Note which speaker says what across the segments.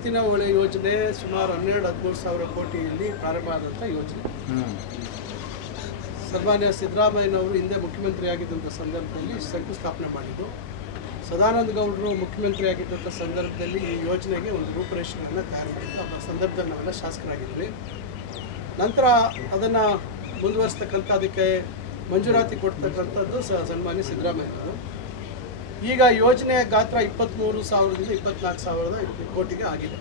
Speaker 1: ಎತ್ತಿನ ಹೊಳೆ ಯೋಜನೆ ಸುಮಾರು ಹನ್ನೆರಡು, ಹದಿಮೂರು ಸಾವಿರ ಕೋಟಿಯಲ್ಲಿ ಪ್ರಾರಂಭ ಆದಂಥ ಯೋಜನೆ. ಸನ್ಮಾನ್ಯ ಸಿದ್ದರಾಮಯ್ಯನವರು ಹಿಂದೆ ಮುಖ್ಯಮಂತ್ರಿ ಆಗಿದ್ದಂಥ ಸಂದರ್ಭದಲ್ಲಿ ಶಂಕುಸ್ಥಾಪನೆ ಮಾಡಿದ್ದು, ಸದಾನಂದ ಗೌಡರು ಮುಖ್ಯಮಂತ್ರಿ ಆಗಿದ್ದಂಥ ಸಂದರ್ಭದಲ್ಲಿ ಈ ಯೋಜನೆಗೆ ಒಂದು ರೂಪುರೇಷೆಗಳನ್ನು ತಯಾರು ಮಾಡಿದ್ದು ಆ ಸಂದರ್ಭದಲ್ಲಿ ನಾವೆಲ್ಲ ಶಾಸಕರಾಗಿದ್ವಿ ನಂತರ ಅದನ್ನು ಮುಂದುವರಿಸ್ತಕ್ಕಂಥ, ಅದಕ್ಕೆ ಮಂಜೂರಾತಿ ಕೊಡ್ತಕ್ಕಂಥದ್ದು ಸನ್ಮಾನ್ಯ ಸಿದ್ದರಾಮಯ್ಯನವರು. ಈಗ ಯೋಜನೆಯ ಗಾತ್ರ ಇಪ್ಪತ್ತ್ಮೂರು ಸಾವಿರದಿಂದ ಇಪ್ಪತ್ನಾಲ್ಕು ಸಾವಿರದ ಕೋಟಿಗೆ ಆಗಿದೆ.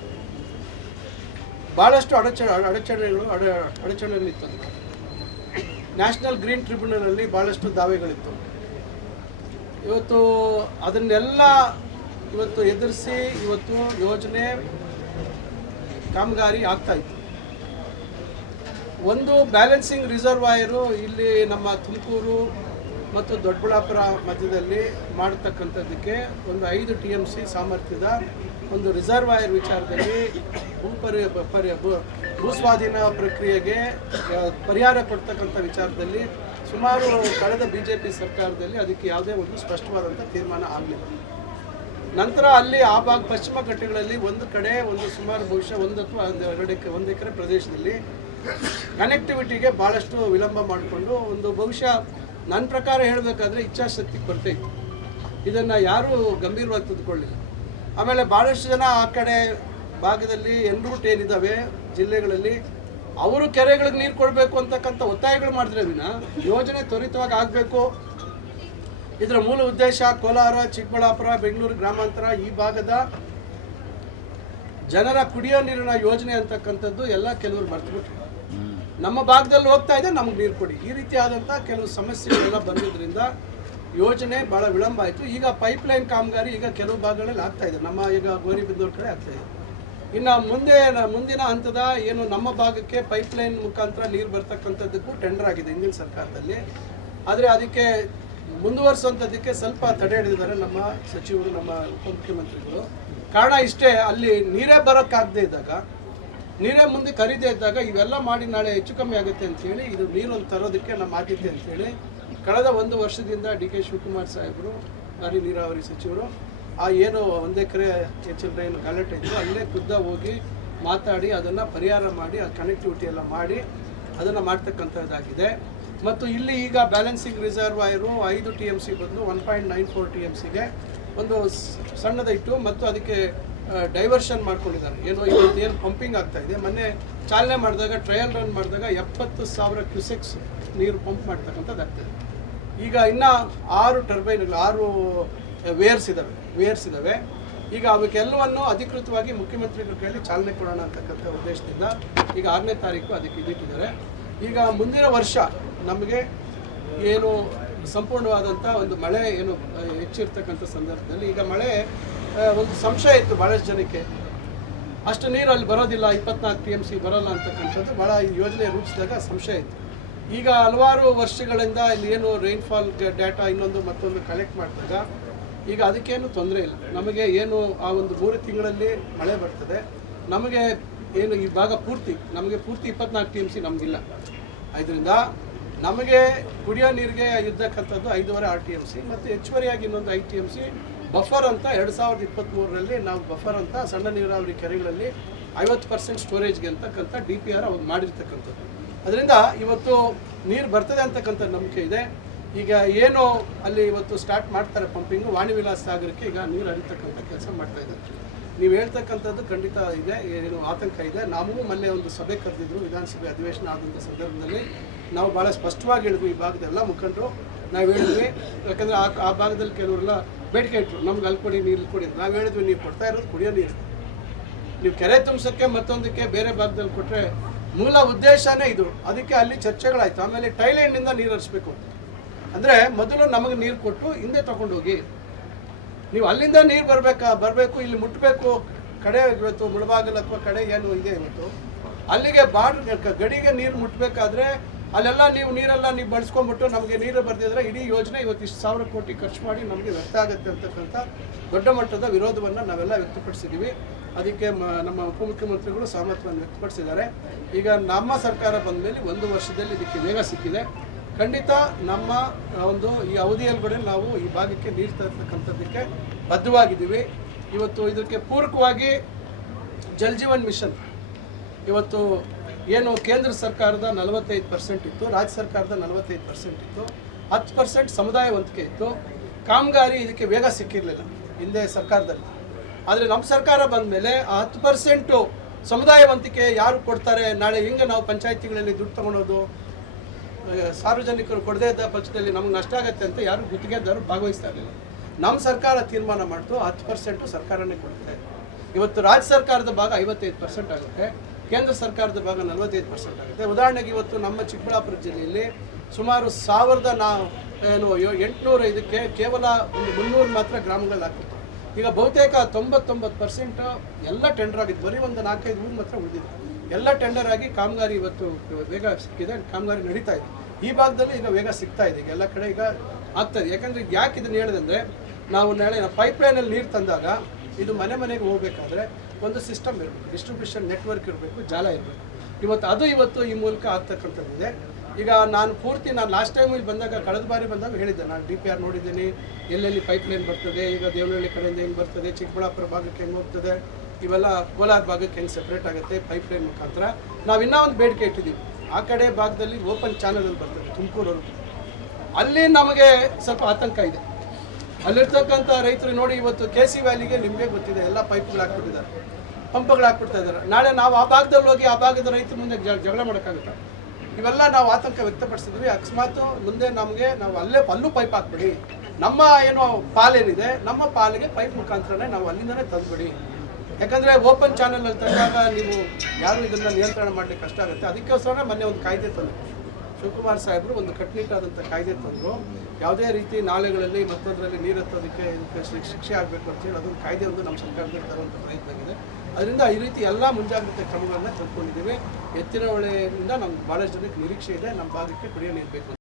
Speaker 1: ಭಾಳಷ್ಟು ಅಡಚ ಅಡಚಣೆಗಳು, ಅಡ, ಅಡಚಣೆಗಳಿತ್ತು. ನ್ಯಾಷನಲ್ ಗ್ರೀನ್ ಟ್ರಿಬ್ಯುನಲಲ್ಲಿ ಭಾಳಷ್ಟು ದಾವೆಗಳಿತ್ತು. ಇವತ್ತು ಅದನ್ನೆಲ್ಲ ಇವತ್ತು ಎದುರಿಸಿ ಇವತ್ತು ಯೋಜನೆ ಕಾಮಗಾರಿ ಆಗ್ತಾ ಇತ್ತು. ಒಂದು ಬ್ಯಾಲೆನ್ಸಿಂಗ್ ರಿಸರ್ವಾಯರು ಇಲ್ಲಿ ನಮ್ಮ ತುಮಕೂರು ಮತ್ತು ದೊಡ್ಡಬಳ್ಳಾಪುರ ಮಧ್ಯದಲ್ಲಿ ಮಾಡತಕ್ಕಂಥದ್ದಕ್ಕೆ ಒಂದು ಐದು ಟಿ ಎಂ ಸಿ ಸಾಮರ್ಥ್ಯದ ಒಂದು ರಿಸರ್ವಾಯರ್ ವಿಚಾರದಲ್ಲಿ ಭೂ ಪರಿ ಭೂಸ್ವಾಧೀನ ಪ್ರಕ್ರಿಯೆಗೆ ಪರಿಹಾರ ಕೊಡ್ತಕ್ಕಂಥ ವಿಚಾರದಲ್ಲಿ ಸುಮಾರು ಕಳೆದ ಬಿ ಜೆ ಪಿ ಸರ್ಕಾರದಲ್ಲಿ ಅದಕ್ಕೆ ಯಾವುದೇ ಒಂದು ಸ್ಪಷ್ಟವಾದಂಥ ತೀರ್ಮಾನ ಆಗಲಿಲ್ಲ. ನಂತರ ಅಲ್ಲಿ ಆ ಭಾಗ ಪಶ್ಚಿಮ ಘಟ್ಟಗಳಲ್ಲಿ ಒಂದು ಕಡೆ ಒಂದು ಸುಮಾರು ಬಹುಶಃ ಒಂದು ಅಥವಾ ಒಂದು ಎರಡು ಎಕರೆ, ಒಂದು ಎಕರೆ ಪ್ರದೇಶದಲ್ಲಿ ಕನೆಕ್ಟಿವಿಟಿಗೆ ಭಾಳಷ್ಟು ವಿಳಂಬ ಮಾಡಿಕೊಂಡು ಒಂದು ಬಹುಶಃ ನನ್ನ ಪ್ರಕಾರ ಹೇಳಬೇಕಾದ್ರೆ ಇಚ್ಛಾಶಕ್ತಿ ಕೊರತೆ ಇತ್ತು. ಇದನ್ನು ಯಾರೂ ಗಂಭೀರವಾಗಿ ತೆಗೆದುಕೊಳ್ಳಿಲ್ಲ ಆಮೇಲೆ ಭಾಳಷ್ಟು ಜನ ಆ ಕಡೆ ಭಾಗದಲ್ಲಿ ಎನ್ ರೂಟ್ ಏನಿದ್ದಾವೆ ಜಿಲ್ಲೆಗಳಲ್ಲಿ, ಅವರು ಕೆರೆಗಳಿಗೆ ನೀರು ಕೊಡಬೇಕು ಅಂತಕ್ಕಂಥ ಒತ್ತಾಯಗಳು ಮಾಡಿದ್ರೆ ದಿನ ಯೋಜನೆ ತ್ವರಿತವಾಗಿ ಆಗಬೇಕು. ಇದರ ಮೂಲ ಉದ್ದೇಶ ಕೋಲಾರ, ಚಿಕ್ಕಬಳ್ಳಾಪುರ, ಬೆಂಗಳೂರು ಗ್ರಾಮಾಂತರ ಈ ಭಾಗದ ಜನರ ಕುಡಿಯೋ ನೀರಿನ ಯೋಜನೆ ಅಂತಕ್ಕಂಥದ್ದು ಎಲ್ಲ ಕೆಲವರು ಮರ್ತುಬಿಟ್ರು. ನಮ್ಮ ಭಾಗದಲ್ಲಿ ಹೋಗ್ತಾ ಇದೆ, ನಮ್ಗೆ ನೀರು ಕೊಡಿ. ಈ ರೀತಿಯಾದಂಥ ಕೆಲವು ಸಮಸ್ಯೆಗಳೆಲ್ಲ ಬಂದಿದ್ದರಿಂದ ಯೋಜನೆ ಭಾಳ ವಿಳಂಬ ಆಯಿತು. ಈಗ ಪೈಪ್ಲೈನ್ ಕಾಮಗಾರಿ ಈಗ ಕೆಲವು ಭಾಗಗಳಲ್ಲಿ ಆಗ್ತಾ ಇದೆ. ನಮ್ಮ ಈಗ ಗೋರಿಬಿದ್ದೂರು ಕಡೆ ಆಗ್ತಾ ಇದೆ. ಇನ್ನು ಮುಂದೆ, ಮುಂದಿನ ಹಂತದ ಏನು ನಮ್ಮ ಭಾಗಕ್ಕೆ ಪೈಪ್ಲೈನ್ ಮುಖಾಂತರ ನೀರು ಬರ್ತಕ್ಕಂಥದ್ದಕ್ಕೂ ಟೆಂಡರ್ ಆಗಿದೆ ಹಿಂದಿನ ಸರ್ಕಾರದಲ್ಲಿ. ಆದರೆ ಅದಕ್ಕೆ ಮುಂದುವರಿಸುವಂಥದ್ದಕ್ಕೆ ಸ್ವಲ್ಪ ತಡೆ ಹಿಡಿದಿದ್ದಾರೆ ನಮ್ಮ ಸಚಿವರು, ನಮ್ಮ ಉಪಮುಖ್ಯಮಂತ್ರಿಗಳು. ಕಾರಣ ಇಷ್ಟೇ, ಅಲ್ಲಿ ನೀರೇ ಬರೋಕ್ಕಾಗದೇ ಇದ್ದಾಗ ನೀರೇ ಮುಂದೆ ಕರೀದೇ ಇದ್ದಾಗ ಇವೆಲ್ಲ ಮಾಡಿ ನಾಳೆ ಹೆಚ್ಚು ಕಮ್ಮಿ ಆಗುತ್ತೆ ಅಂತೇಳಿ ಇದು ನೀರನ್ನು ತರೋದಕ್ಕೆ ನಮ್ಮ ಆದ್ಯತೆ ಅಂತೇಳಿ ಕಳೆದ ಒಂದು ವರ್ಷದಿಂದ ಡಿ ಕೆ ಶಿವಕುಮಾರ್ ಸಾಹೇಬರು ಹರಿ ನೀರಾವರಿ ಸಚಿವರು, ಆ ಏನು ಒಂದು ಎಕರೆ ಹೆಚ್ಚಿನ ಏನು ಗಲಾಟೆ ಇತ್ತು, ಅಲ್ಲೇ ಖುದ್ದ ಹೋಗಿ ಮಾತಾಡಿ ಅದನ್ನು ಪರಿಹಾರ ಮಾಡಿ, ಆ ಕನೆಕ್ಟಿವಿಟಿ ಎಲ್ಲ ಮಾಡಿ ಅದನ್ನು ಮಾಡ್ತಕ್ಕಂಥದ್ದಾಗಿದೆ. ಮತ್ತು ಇಲ್ಲಿ ಈಗ ಬ್ಯಾಲೆನ್ಸಿಂಗ್ ರಿಸರ್ವಾಯರು ಐದು ಟಿ ಎಂ ಸಿ ಬದಲು one point nine four T M ಸಿಗೆ ಒಂದು ಸಣ್ಣದಿಟ್ಟು ಮತ್ತು ಅದಕ್ಕೆ ಡೈವರ್ಷನ್ ಮಾಡ್ಕೊಂಡಿದ್ದಾರೆ. ಏನೋ ಇವತ್ತು ಏನು ಪಂಪಿಂಗ್ ಆಗ್ತಾ ಇದೆ. ಮೊನ್ನೆ ಚಾಲನೆ ಮಾಡಿದಾಗ ಟ್ರಯಲ್ ರನ್ ಮಾಡಿದಾಗ ಎಪ್ಪತ್ತು ಸಾವಿರ ಕ್ಯೂಸೆಕ್ಸ್ ನೀರು ಪಂಪ್ ಮಾಡ್ತಕ್ಕಂಥದ್ದು ಈಗ ಇನ್ನು ಆರು ಟರ್ಬೈನ್ಗಳು ಆರು ವೇರ್ಸ್ ಇದ್ದಾವೆ ವೇರ್ಸ್ ಇದ್ದಾವೆ ಈಗ ಅವಕ್ಕೆಲ್ಲವನ್ನು ಅಧಿಕೃತವಾಗಿ ಮುಖ್ಯಮಂತ್ರಿಗಳ ಕೈಯಲ್ಲಿ ಚಾಲನೆ ಕೊಡೋಣ ಅಂತಕ್ಕಂಥ ಉದ್ದೇಶದಿಂದ ಈಗ ಆರನೇ ತಾರೀಕು ಅದಕ್ಕೆ ಇದಿಟ್ಟಿದ್ದಾರೆ ಈಗ ಮುಂದಿನ ವರ್ಷ ನಮಗೆ ಏನು ಸಂಪೂರ್ಣವಾದಂಥ ಒಂದು ಮಳೆ ಏನು ಹೆಚ್ಚಿರ್ತಕ್ಕಂಥ ಸಂದರ್ಭದಲ್ಲಿ ಈಗ ಮಳೆ ಒಂದು ಸಂಶಯ ಇತ್ತು ಭಾಳಷ್ಟು ಜನಕ್ಕೆ. ಅಷ್ಟು ನೀರು ಅಲ್ಲಿ ಬರೋದಿಲ್ಲ, ಇಪ್ಪತ್ನಾಲ್ಕು ಟಿ ಎಂ ಸಿ ಬರೋಲ್ಲ ಅಂತಕ್ಕಂಥದ್ದು ಭಾಳ ಈ ಯೋಜನೆ ರೂಪಿಸಿದಾಗ ಸಂಶಯ ಇತ್ತು. ಈಗ ಹಲವಾರು ವರ್ಷಗಳಿಂದ ಇಲ್ಲಿ ಏನು ರೈನ್ಫಾಲ್ ಡೇಟಾ ಇನ್ನೊಂದು ಮತ್ತೊಂದು ಕಲೆಕ್ಟ್ ಮಾಡಿದಾಗ ಈಗ ಅದಕ್ಕೇನು ತೊಂದರೆ ಇಲ್ಲ. ನಮಗೆ ಏನು ಆ ಒಂದು ಮೂರು ತಿಂಗಳಲ್ಲಿ ಮಳೆ ಬರ್ತದೆ. ನಮಗೆ ಏನು ಈ ಭಾಗ ಪೂರ್ತಿ, ನಮಗೆ ಪೂರ್ತಿ ಇಪ್ಪತ್ನಾಲ್ಕು ಟಿ ಎಂ ಸಿ ನಮಗಿಲ್ಲ. ಇದರಿಂದ ನಮಗೆ ಕುಡಿಯೋ ನೀರಿಗೆ ಇರ್ತಕ್ಕಂಥದ್ದು ಐದುವರೆ ಆರ್ ಟಿ ಎಂ ಸಿ ಮತ್ತು ಹೆಚ್ಚುವರಿಯಾಗಿ ಇನ್ನೊಂದು ಐದು ಟಿ ಎಂ ಸಿ ಬಫರ್ ಅಂತ ಎರಡು ಸಾವಿರದ ಇಪ್ಪತ್ತ್ಮೂರರಲ್ಲಿ ನಾವು ಬಫರ್ ಅಂತ ಸಣ್ಣ ನೀರಾವರಿ ಕೆರೆಗಳಲ್ಲಿ ಐವತ್ತು ಪರ್ಸೆಂಟ್ ಸ್ಟೋರೇಜ್ಗೆ ಅಂತಕ್ಕಂಥ ಡಿ ಪಿ ಆರ್ ಅವ್ರು ಮಾಡಿರ್ತಕ್ಕಂಥದ್ದು. ಅದರಿಂದ ಇವತ್ತು ನೀರು ಬರ್ತದೆ ಅಂತಕ್ಕಂಥ ನಂಬಿಕೆ ಇದೆ. ಈಗ ಏನು ಅಲ್ಲಿ ಇವತ್ತು ಸ್ಟಾರ್ಟ್ ಮಾಡ್ತಾರೆ ಪಂಪಿಂಗು ವಾಣಿ ವಿಲಾಸ ಸಾಗರಕ್ಕೆ ಈಗ ನೀರು ಹರಿತಕ್ಕಂಥ ಕೆಲಸ ಮಾಡ್ತಾ ಇದ್ದಾರೆ. ನೀವು ಹೇಳ್ತಕ್ಕಂಥದ್ದು ಖಂಡಿತ ಇದೆ, ಏನು ಆತಂಕ ಇದೆ. ನಾವು ಮೊನ್ನೆ ಒಂದು ಸಭೆ ಕರೆದಿದ್ರು, ವಿಧಾನಸಭೆ ಅಧಿವೇಶನ ಆದಂಥ ಸಂದರ್ಭದಲ್ಲಿ ನಾವು ಭಾಳ ಸ್ಪಷ್ಟವಾಗಿ ಹೇಳಿದ್ವಿ ಈ ಭಾಗದ ಎಲ್ಲ ಮುಖಂಡರು. ನಾವು ಹೇಳಿದ್ವಿ, ಯಾಕಂದರೆ ಆ ಆ ಭಾಗದಲ್ಲಿ ಕೆಲವರೆಲ್ಲ ಬೇಡಿಕೆ ಇಟ್ಟರು ನಮ್ಗೆ ಅಲ್ಲಿ ಕೊಡಿ, ನೀರು ಕೊಡಿ. ನಾವು ಹೇಳಿದ್ವಿ, ನೀವು ಕೊಡ್ತಾ ಇರೋದು ಕುಡಿಯೋ ನೀರು. ನೀವು ಕೆರೆ ತುಂಬಿಸೋಕ್ಕೆ ಮತ್ತೊಂದಕ್ಕೆ ಬೇರೆ ಭಾಗದಲ್ಲಿ ಕೊಟ್ಟರೆ ಮೂಲ ಉದ್ದೇಶನೇ ಇದು. ಅದಕ್ಕೆ ಅಲ್ಲಿ ಚರ್ಚೆಗಳಾಯಿತು. ಆಮೇಲೆ ಟೈಲ್ಯಾಂಡಿಂದ ನೀರು ಹರಿಸ್ಬೇಕು ಅಂದರೆ ಮೊದಲು ನಮಗೆ ನೀರು ಕೊಟ್ಟು ಹಿಂದೆ ತಗೊಂಡೋಗಿ, ನೀವು ಅಲ್ಲಿಂದ ನೀರು ಬರಬೇಕಾ? ಬರಬೇಕು, ಇಲ್ಲಿ ಮುಟ್ಟಬೇಕು ಕಡೆ ಇವತ್ತು ಮುಳಬಾಗಲ್ ಅಥವಾ ಕಡೆ ಏನು ಇದೆ ಇವತ್ತು? ಅಲ್ಲಿಗೆ ಬಾರ್ಡ್ರ್ ಗಡಿಗೆ ನೀರು ಮುಟ್ಟಬೇಕಾದ್ರೆ ಅಲ್ಲೆಲ್ಲ ನೀವು ನೀರೆಲ್ಲ ನೀವು ಬಳಸ್ಕೊಂಡ್ಬಿಟ್ಟು ನಮಗೆ ನೀರು ಬರ್ದಿದ್ರೆ ಇಡೀ ಯೋಜನೆ ಇವತ್ತು ಇಷ್ಟು ಸಾವಿರ ಕೋಟಿ ಖರ್ಚು ಮಾಡಿ ನಮಗೆ ವ್ಯರ್ಥ ಆಗುತ್ತೆ ಅಂತಕ್ಕಂಥ ದೊಡ್ಡ ಮಟ್ಟದ ವಿರೋಧವನ್ನು ನಾವೆಲ್ಲ ವ್ಯಕ್ತಪಡಿಸಿದ್ದೀವಿ ಅದಕ್ಕೆ ನಮ್ಮ ಉಪಮುಖ್ಯಮಂತ್ರಿಗಳು ಸಹಮತವನ್ನು ವ್ಯಕ್ತಪಡಿಸಿದ್ದಾರೆ. ಈಗ ನಮ್ಮ ಸರ್ಕಾರ ಬಂದ ಮೇಲೆ ಒಂದು ವರ್ಷದಲ್ಲಿ ಇದಕ್ಕೆ ವೇಗ ಸಿಕ್ಕಿದೆ. ಖಂಡಿತ ನಮ್ಮ ಒಂದು ಈ ಅವಧಿಯೊಳಗಡೆ ನಾವು ಈ ಭಾಗಕ್ಕೆ ನೀರು ತರ್ತಕ್ಕಂಥದ್ದಕ್ಕೆ ಬದ್ಧವಾಗಿದ್ದೀವಿ. ಇವತ್ತು ಇದಕ್ಕೆ ಪೂರಕವಾಗಿ ಜಲ್ ಜೀವನ್ ಮಿಷನ್ ಇವತ್ತು ಏನು ಕೇಂದ್ರ ಸರ್ಕಾರದ ನಲವತ್ತೈದು ಪರ್ಸೆಂಟ್ ಇತ್ತು, ರಾಜ್ಯ ಸರ್ಕಾರದ ನಲವತ್ತೈದು ಪರ್ಸೆಂಟ್ ಇತ್ತು, ಹತ್ತು ಪರ್ಸೆಂಟ್ ಸಮುದಾಯ ವಂತಿಕೆ ಇತ್ತು. ಕಾಮಗಾರಿ ಇದಕ್ಕೆ ವೇಗ ಸಿಕ್ಕಿರಲಿಲ್ಲ ಹಿಂದೆ ಸರ್ಕಾರದಲ್ಲಿ. ಆದರೆ ನಮ್ಮ ಸರ್ಕಾರ ಬಂದ ಮೇಲೆ ಆ ಹತ್ತು ಪರ್ಸೆಂಟು ಸಮುದಾಯ ವಂತಿಕೆ ಯಾರು ಕೊಡ್ತಾರೆ, ನಾಳೆ ಹಿಂಗೆ ನಾವು ಪಂಚಾಯತಿಗಳಲ್ಲಿ ದುಡ್ಡು ತಗೊಳೋದು? ಸಾರ್ವಜನಿಕರು ಕೊಡದೇ ಇದ್ದ ಪಕ್ಷದಲ್ಲಿ ನಮ್ಗೆ ನಷ್ಟ ಆಗತ್ತೆ ಅಂತ ಯಾರು ಗುತ್ತಿಗೆದಾರರು ಭಾಗವಹಿಸ್ತಾ ಇರಲಿಲ್ಲ. ನಮ್ಮ ಸರ್ಕಾರ ತೀರ್ಮಾನ ಮಾಡ್ತು, ಹತ್ತು ಪರ್ಸೆಂಟು ಸರ್ಕಾರನೇ ಕೊಡುತ್ತೆ. ಇವತ್ತು ರಾಜ್ಯ ಸರ್ಕಾರದ ಭಾಗ ಐವತ್ತೈದು ಪರ್ಸೆಂಟ್ ಆಗುತ್ತೆ. ಕೇಂದ್ರ ಸರ್ಕಾರದ ಭಾಗ ನಲವತ್ತೈದು ಪರ್ಸೆಂಟ್ ಆಗುತ್ತೆ. ಉದಾಹರಣೆಗೆ ಇವತ್ತು ನಮ್ಮ ಚಿಕ್ಕಬಳ್ಳಾಪುರ ಜಿಲ್ಲೆಯಲ್ಲಿ ಸುಮಾರು ಸಾವಿರದ ನಾ ಏನು ಎಂಟುನೂರ ಇದಕ್ಕೆ ಕೇವಲ ಒಂದು ಮುನ್ನೂರು ಮಾತ್ರ ಗ್ರಾಮಗಳಲ್ಲಿ ಹಾಕಿತ್ತು ಈಗ ಬಹುತೇಕ ತೊಂಬತ್ತೊಂಬತ್ತು ಪರ್ಸೆಂಟ್ ಎಲ್ಲ ಟೆಂಡರ್ ಆಗಿದ್ದು, ಬರೀ ಒಂದು ನಾಲ್ಕೈದು ಊರು ಮಾತ್ರ ಉಳಿದಿದೆ. ಎಲ್ಲ ಟೆಂಡರ್ ಆಗಿ ಕಾಮಗಾರಿ ಇವತ್ತು ವೇಗ ಸಿಕ್ಕಿದೆ, ಕಾಮಗಾರಿ ನಡೀತಾ ಇದೆ. ಈ ಭಾಗದಲ್ಲಿ ಈಗ ವೇಗ ಸಿಗ್ತಾ ಇದೆ. ಈಗ ಎಲ್ಲ ಕಡೆ ಈಗ ಆಗ್ತಾ ಇದೆ. ಯಾಕಂದ್ರೆ ಯಾಕೆ ಇದನ್ನು ಹೇಳಿದಂದ್ರೆ, ನಾವು ನಾಳೆ ಪೈಪ್ಲೈನಲ್ಲಿ ನೀರು ತಂದಾಗ ಇದು ಮನೆ ಮನೆಗೆ ಹೋಗ್ಬೇಕಾದ್ರೆ ಒಂದು ಸಿಸ್ಟಮ್ ಇರಬೇಕು ಡಿಸ್ಟ್ರಿಬ್ಯೂಷನ್ ನೆಟ್ವರ್ಕ್ ಇರಬೇಕು, ಜಾಲ ಇರಬೇಕು. ಇವತ್ತು ಅದು ಇವತ್ತು ಈ ಮೂಲಕ ಆಗ್ತಕ್ಕಂಥದ್ದಿದೆ. ಈಗ ನಾನು ಪೂರ್ತಿ, ನಾನು ಲಾಸ್ಟ್ ಟೈಮ್ ಇಲ್ಲಿ ಬಂದಾಗ, ಕಳೆದ ಬಾರಿ ಬಂದಾಗ ಹೇಳಿದ್ದೆ. ನಾನು ಡಿ ಪಿ ಆರ್ ನೋಡಿದ್ದೀನಿ. ಎಲ್ಲೆಲ್ಲಿ ಪೈಪ್ ಲೈನ್ ಬರ್ತದೆ, ಈಗ ದೇವನಹಳ್ಳಿ ಕಡೆಯಿಂದ ಹೆಂಗೆ ಬರ್ತದೆ, ಚಿಕ್ಕಬಳ್ಳಾಪುರ ಭಾಗಕ್ಕೆ ಹೆಂಗೆ ಹೋಗ್ತದೆ, ಇವೆಲ್ಲ ಕೋಲಾರ ಭಾಗಕ್ಕೆ ಹೆಂಗೆ ಸೆಪ್ರೇಟ್ ಆಗುತ್ತೆ ಪೈಪ್ ಲೈನ್ ಮುಖಾಂತರ. ನಾವು ಇನ್ನೂ ಒಂದು ಬೇಡಿಕೆ ಇಟ್ಟಿದ್ದೀವಿ. ಆ ಕಡೆ ಭಾಗದಲ್ಲಿ ಓಪನ್ ಚಾನಲಲ್ಲಿ ಬರ್ತದೆ, ತುಮಕೂರವರು. ಅಲ್ಲಿ ನಮಗೆ ಸ್ವಲ್ಪ ಆತಂಕ ಇದೆ. ಅಲ್ಲಿರ್ತಕ್ಕಂಥ ರೈತರು ನೋಡಿ ಇವತ್ತು ಕೆ ಸಿ ವ್ಯಾಲಿಗೆ ನಿಮಗೆ ಗೊತ್ತಿದೆ, ಎಲ್ಲ ಪೈಪ್ಗಳು ಹಾಕ್ಬಿಟ್ಟಿದ್ದಾರೆ, ಪಂಪ್ಗಳು ಹಾಕ್ಬಿಡ್ತಾ ಇದ್ದಾರೆ. ನಾಳೆ ನಾವು ಆ ಭಾಗದಲ್ಲಿ ಹೋಗಿ ಆ ಭಾಗದ ರೈತರ ಮುಂದೆ ಜಗಳ ಮಾಡೋಕ್ಕಾಗುತ್ತೆ? ಇವೆಲ್ಲ ನಾವು ಆತಂಕ ವ್ಯಕ್ತಪಡಿಸಿದ್ವಿ. ಅಕಸ್ಮಾತ್ ಮುಂದೆ ನಮಗೆ ನಾವು ಅಲ್ಲೇ ಅಲ್ಲೂ ಪೈಪ್ ಹಾಕ್ಬಿಡಿ. ನಮ್ಮ ಏನು ಪಾಲೇನಿದೆ, ನಮ್ಮ ಪಾಲಿಗೆ ಪೈಪ್ ಮುಖಾಂತರನೇ ನಾವು ಅಲ್ಲಿಂದನೇ ತಂದ್ಬಿಡಿ. ಯಾಕಂದರೆ ಓಪನ್ ಚಾನಲಲ್ಲಿ ತಂದಾಗ ನೀವು ಯಾರು ಇದನ್ನು ನಿಯಂತ್ರಣ ಮಾಡಲಿಕ್ಕೆ ಕಷ್ಟ ಆಗುತ್ತೆ. ಅದಕ್ಕೋಸ್ಕರ ಮೊನ್ನೆ ಒಂದು ಕಾಯ್ದೆ ತಂದ್ರು. ಶಿವಕುಮಾರ್ ಸಾಹೇಬರು ಒಂದು ಕಟ್ಟುನಿಟ್ಟಾದಂಥ ಕಾಯ್ದೆ ತಂದರು. ಯಾವುದೇ ರೀತಿ ನಾಲೆಗಳಲ್ಲಿ ಮತ್ತೊಂದರಲ್ಲಿ ನೀರು ಹತ್ತೋದಕ್ಕೆ ಇದಕ್ಕೆ ಶಿಕ್ಷೆ ಆಗಬೇಕು ಅಂತ ಹೇಳಿ ಅದೊಂದು ಕಾಯ್ದೆ ಒಂದು ನಮ್ಮ ಸರ್ಕಾರದಲ್ಲಿ ತರುವಂಥ ಪ್ರಯತ್ನ ಆಗಿದೆ. ಅದರಿಂದ ಈ ರೀತಿ ಎಲ್ಲ ಮುಂಜಾಗ್ರತೆ ಕ್ರಮಗಳನ್ನ ತಂದ್ಕೊಂಡಿದ್ದೀವಿ ಎತ್ತಿನ ಹೊಳೆಯಿಂದ ನಮ್ಗೆ ಭಾಳಷ್ಟು ಜನಕ್ಕೆ ನಿರೀಕ್ಷೆ ಇದೆ. ನಮ್ಮ ಭಾಗಕ್ಕೆ ಕುಡಿಯೋ ನೀರು ಬೇಕು